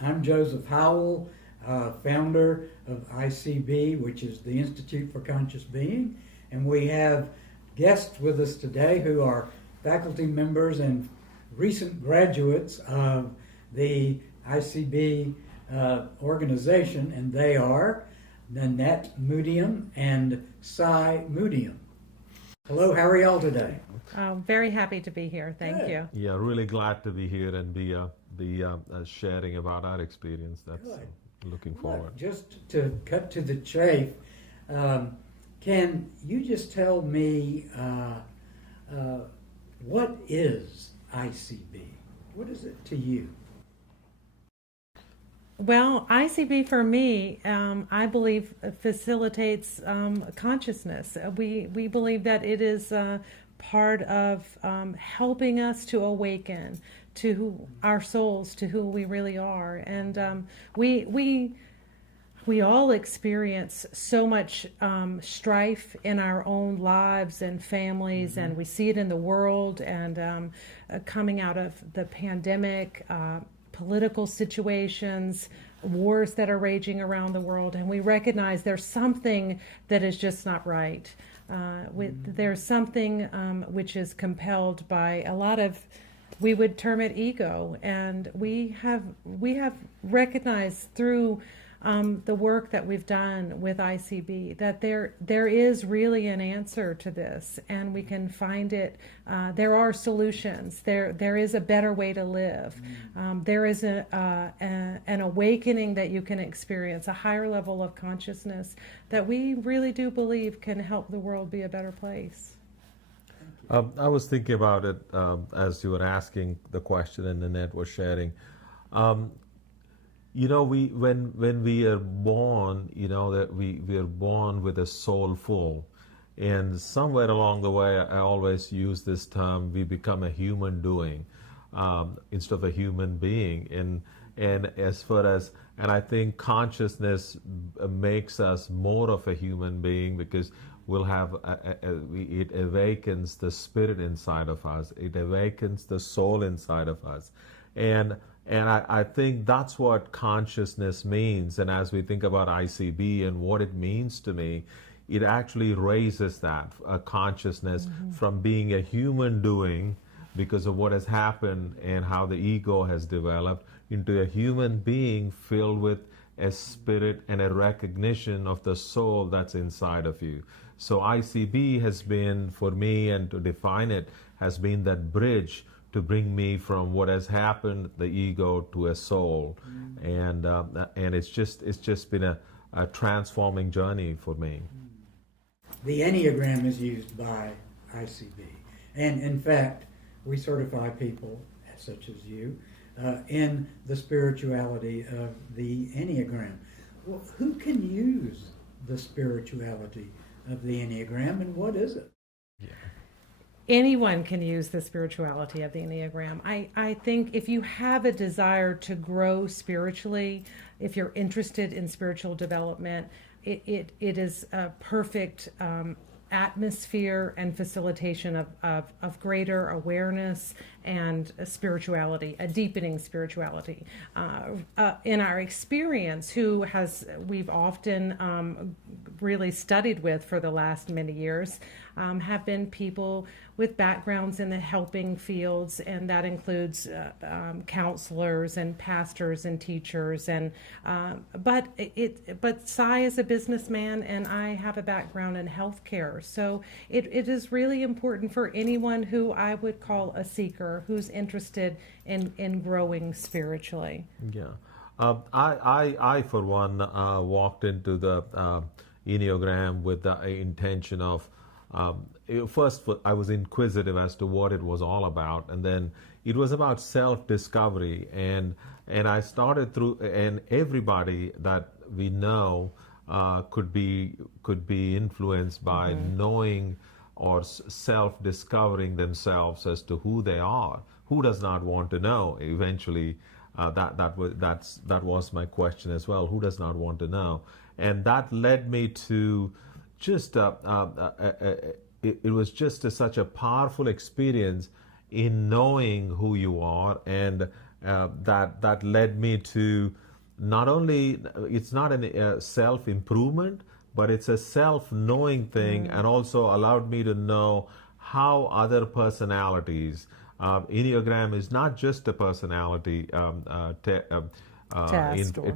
I'm Joseph Howell, founder of ICB, which is the Institute for Conscious Being, and we have guests with us today who are faculty members and recent graduates of the ICB organization, and they are Nannette Moodium and Cy Moodium. Hello, how are y'all today? Very happy to be here. Thank you. Yeah, really glad to be here and be sharing about our experience. That's looking forward. Just to cut to the chase, can you just tell me what is ICB? What is it to you? Well, ICB for me, I believe facilitates consciousness. We believe that it is part of helping us to awaken to our souls, to who we really are, and we all experience so much strife in our own lives and families, and we see it in the world, and coming out of the pandemic, political situations, wars that are raging around the world, and we recognize there's something that is just not right. There's something which is compelled by a lot of, we would term it ego, and we have recognized through the work that we've done with ICB that there is really an answer to this, and we can find it. There are solutions. There is a better way to live. There is an awakening that you can experience, a higher level of consciousness that we really do believe can help the world be a better place. I was thinking about it as you were asking the question and Nannette was sharing. You know, when we are born, you know, that we are born with a soul full. And somewhere along the way, I always use this term, we become a human doing instead of a human being. And as far as, and I think consciousness makes us more of a human being because we'll have, it awakens the spirit inside of us. It awakens the soul inside of us. And I think that's what consciousness means. And as we think about ICB and what it means to me, it actually raises that consciousness from being a human doing because of what has happened and how the ego has developed into a human being filled with a spirit and a recognition of the soul that's inside of you. So ICB has been, for me, and to define it, has been that bridge to bring me from what has happened, the ego, to a soul, and it's just been a transforming journey for me. The Enneagram is used by ICB, and in fact, we certify people such as you in the spirituality of the Enneagram. Well, who can use the spirituality of the Enneagram, and what is it? Yeah. Anyone can use the spirituality of the Enneagram. I think if you have a desire to grow spiritually, if you're interested in spiritual development, it is a perfect atmosphere and facilitation of greater awareness and spirituality, a deepening spirituality. In our experience, we've often really studied with for the last many years, have been people with backgrounds in the helping fields, and that includes counselors and pastors and teachers. And but Cy is a businessman, and I have a background in healthcare. So it is really important for anyone who I would call a seeker, who's interested in growing spiritually. Yeah, I for one walked into the Enneagram with the intention of. First, I was inquisitive as to what it was all about, and then it was about self-discovery, and I started through, and everybody that we know could be influenced by knowing or self-discovering themselves as to who they are. Who does not want to know? Eventually, that was my question as well. Who does not want to know? And that led me to just it was just such a powerful experience in knowing who you are and that led me to not only, it's not a self-improvement, but it's a self-knowing thing, and also allowed me to know how other personalities, Enneagram is not just a personality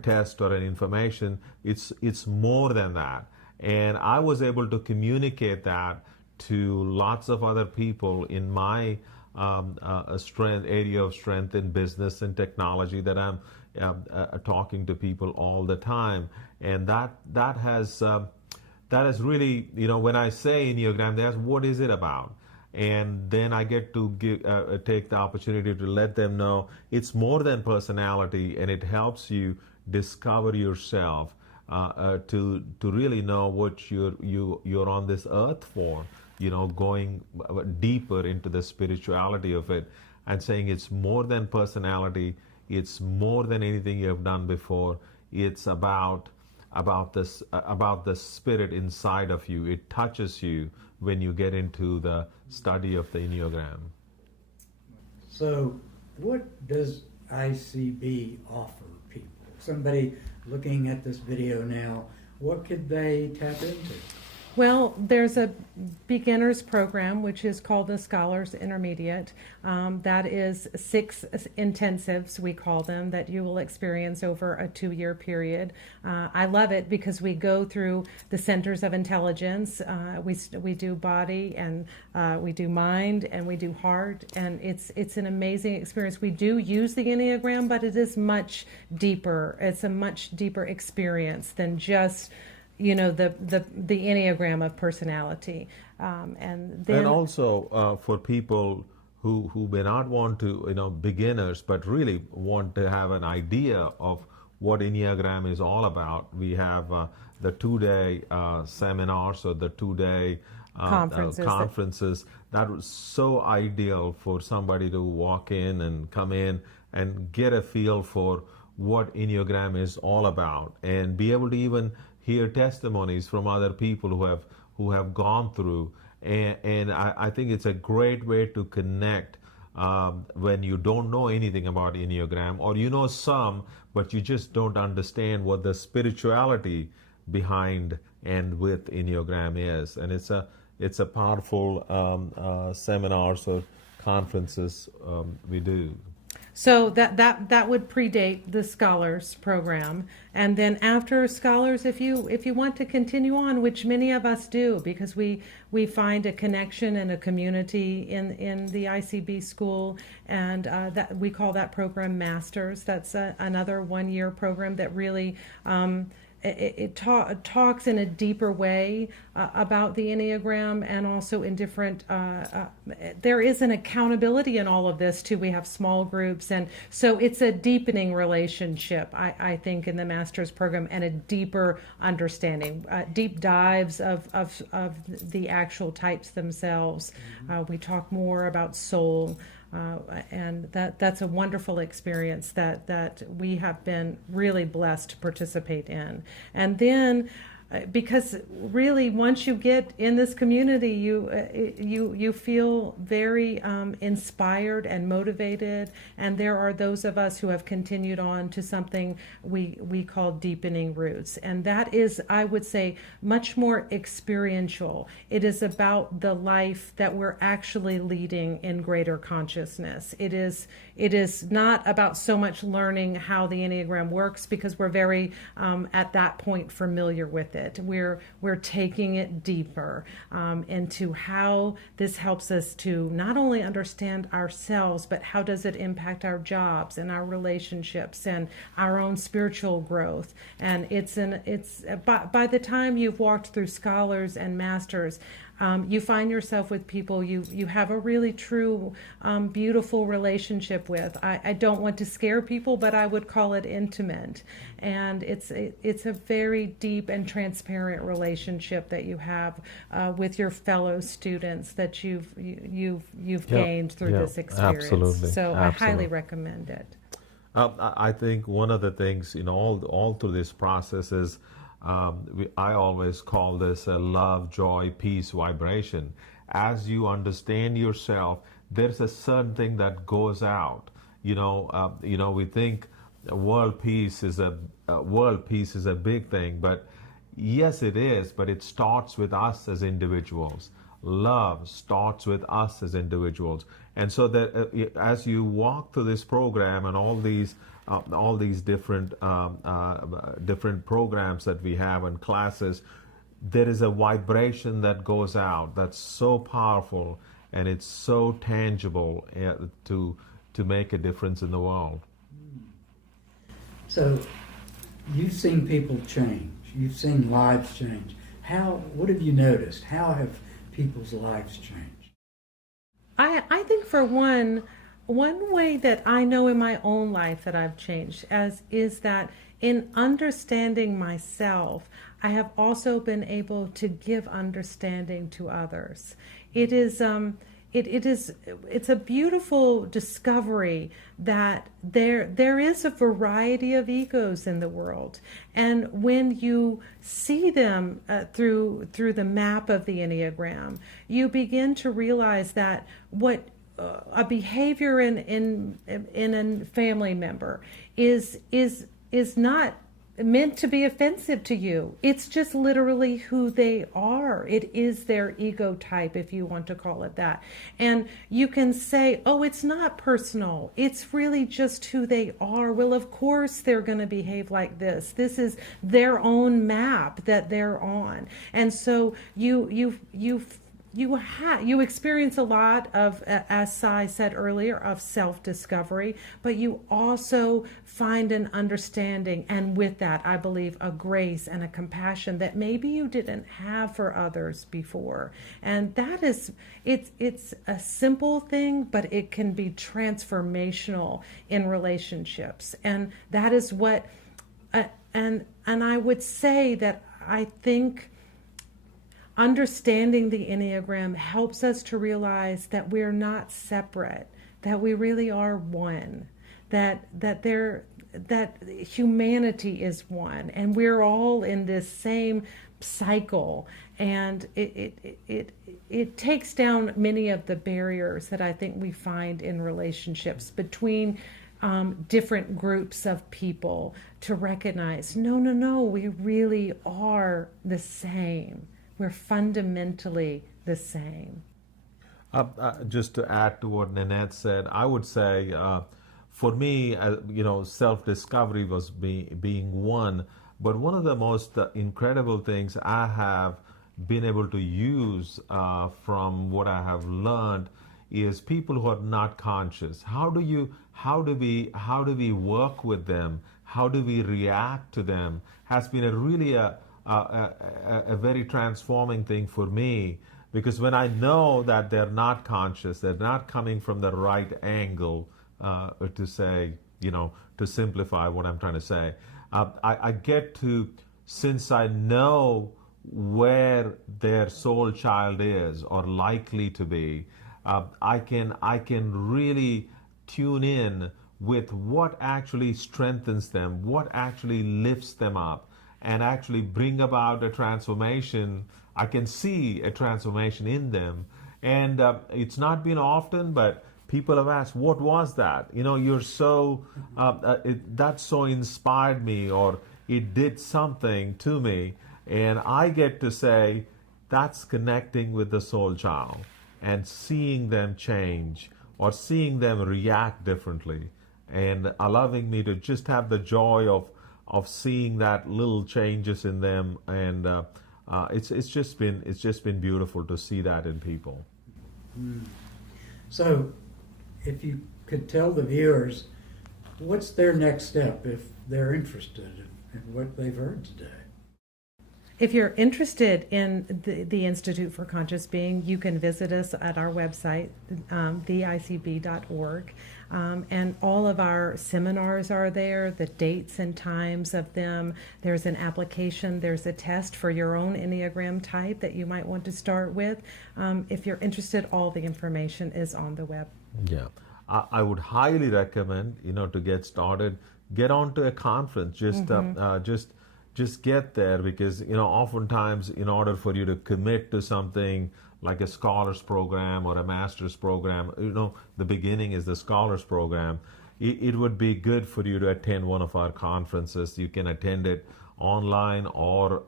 test or an information, it's more than that. And I was able to communicate that to lots of other people in my area of strength in business and technology that I'm talking to people all the time. And that has really, when I say Enneagram, they ask, what is it about? And then I get to take the opportunity to let them know it's more than personality, and it helps you discover yourself, to really know what you're on this earth for, going deeper into the spirituality of it, and saying it's more than personality, it's more than anything you have done before. It's about the spirit inside of you. It touches you when you get into the study of the Enneagram. So, what does ICB offer people? Somebody looking at this video now, what could they tap into? Well, there's a beginner's program, which is called the Scholars Intermediate. That is 6 intensives, we call them, that you will experience over a 2-year period. I love it because we go through the centers of intelligence. We do body, and we do mind, and we do heart, and it's an amazing experience. We do use the Enneagram, but it is much deeper. It's a much deeper experience than just the Enneagram of personality, and also for people who may not want to, beginners, but really want to have an idea of what Enneagram is all about. We have the 2-day seminars, or the 2-day conferences that was so ideal for somebody to walk in and come in and get a feel for what Enneagram is all about, and be able to even hear testimonies from other people who have gone through, and I think it's a great way to connect when you don't know anything about Enneagram, or you know some, but you just don't understand what the spirituality behind and with Enneagram is. And it's a powerful seminars or conferences we do. So that would predate the Scholars program, and then after Scholars, if you want to continue on, which many of us do, because we find a connection and a community in the ICB school, and that we call that program Masters. That's another 1-year program that really it talks in a deeper way about the Enneagram, and also in different, there is an accountability in all of this too. We have small groups, and so it's a deepening relationship, I think, in the Master's program, and a deeper understanding, deep dives of the actual types themselves. We talk more about soul. And that's a wonderful experience that we have been really blessed to participate in. And then, because really, once you get in this community, you feel very inspired and motivated. And there are those of us who have continued on to something we call deepening roots, and that is, I would say, much more experiential. It is about the life that we're actually leading in greater consciousness. It is not about so much learning how the Enneagram works, because we're very at that point familiar with it. We're taking it deeper into how this helps us to not only understand ourselves, but how does it impact our jobs and our relationships and our own spiritual growth. And it's by the time you've walked through Scholars and Masters, you find yourself with people you have a really true, beautiful relationship with. I don't want to scare people, but I would call it intimate. And it's a very deep and transparent relationship that you have with your fellow students that you've gained through this experience. Absolutely. So I highly recommend it. I think one of the things all through this process is, I always call this a love, joy, peace vibration. As you understand yourself, there's a certain thing that goes out, We think world peace is a big thing, but yes, it is. But it starts with us as individuals. Love starts with us as individuals, and so that as you walk through this program and all these different different programs that we have and classes, there is a vibration that goes out that's so powerful and it's so tangible to make a difference in the world. So, you've seen people change. You've seen lives change. What have you noticed? How have people's lives changed? I think for one way that I know in my own life that I've changed is that in understanding myself, I have also been able to give understanding to others. It's a beautiful discovery that there is a variety of egos in the world, and when you see them through the map of the Enneagram, you begin to realize that what a behavior in a family member is not meant to be offensive to you. It's just literally who they are. It is their ego type, if you want to call it that. And you can say, oh, it's not personal. It's really just who they are. Well, of course they're going to behave like this. This is their own map that they're on. And so you experience a lot of, as Sai said earlier, of self-discovery, but you also find an understanding, and with that, I believe, a grace and a compassion that maybe you didn't have for others before. And that is, it's a simple thing, but it can be transformational in relationships. And that is what, and I would say that I think understanding the Enneagram helps us to realize that we're not separate, that we really are one, that humanity is one, and we're all in this same cycle. And it takes down many of the barriers that I think we find in relationships between different groups of people, to recognize, no, we really are the same. We're fundamentally the same. Just to add to what Nannette said, I would say, for me, self-discovery was being one. But one of the most incredible things I have been able to use from what I have learned is people who are not conscious. How do we work with them? How do we react to them? Has been a very transforming thing for me, because when I know that they're not conscious, they're not coming from the right angle, to say, to simplify what I'm trying to say, I get to, since I know where their soul child is or likely to be, I can really tune in with what actually strengthens them, what actually lifts them up, and actually bring about a transformation. I can see a transformation in them. And it's not been often, but people have asked, what was that? You're so, that so inspired me, or it did something to me. And I get to say, that's connecting with the soul child and seeing them change or seeing them react differently, and allowing me to just have the joy of seeing that little changes in them, and it's just been beautiful to see that in people. So, if you could tell the viewers, what's their next step if they're interested in what they've heard today? If you're interested in the Institute for Conscious Being, you can visit us at our website, theicb.org. And all of our seminars are there, the dates and times of them. There's an application, there's a test for your own Enneagram type that you might want to start with. If you're interested, all the information is on the web. Yeah, I would highly recommend, to get started, get onto a conference, just get there, because oftentimes, in order for you to commit to something like a scholars program or a master's program, the beginning is the scholars program. it would be good for you to attend one of our conferences. You can attend it online or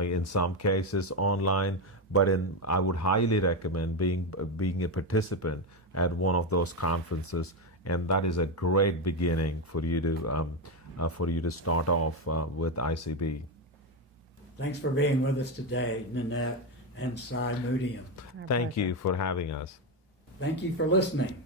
in some cases online, but I would highly recommend being a participant at one of those conferences, and that is a great beginning for you to start off with ICB. Thanks for being with us today, Nannette and Cy Moodian. Thank you for having us. Thank you for listening.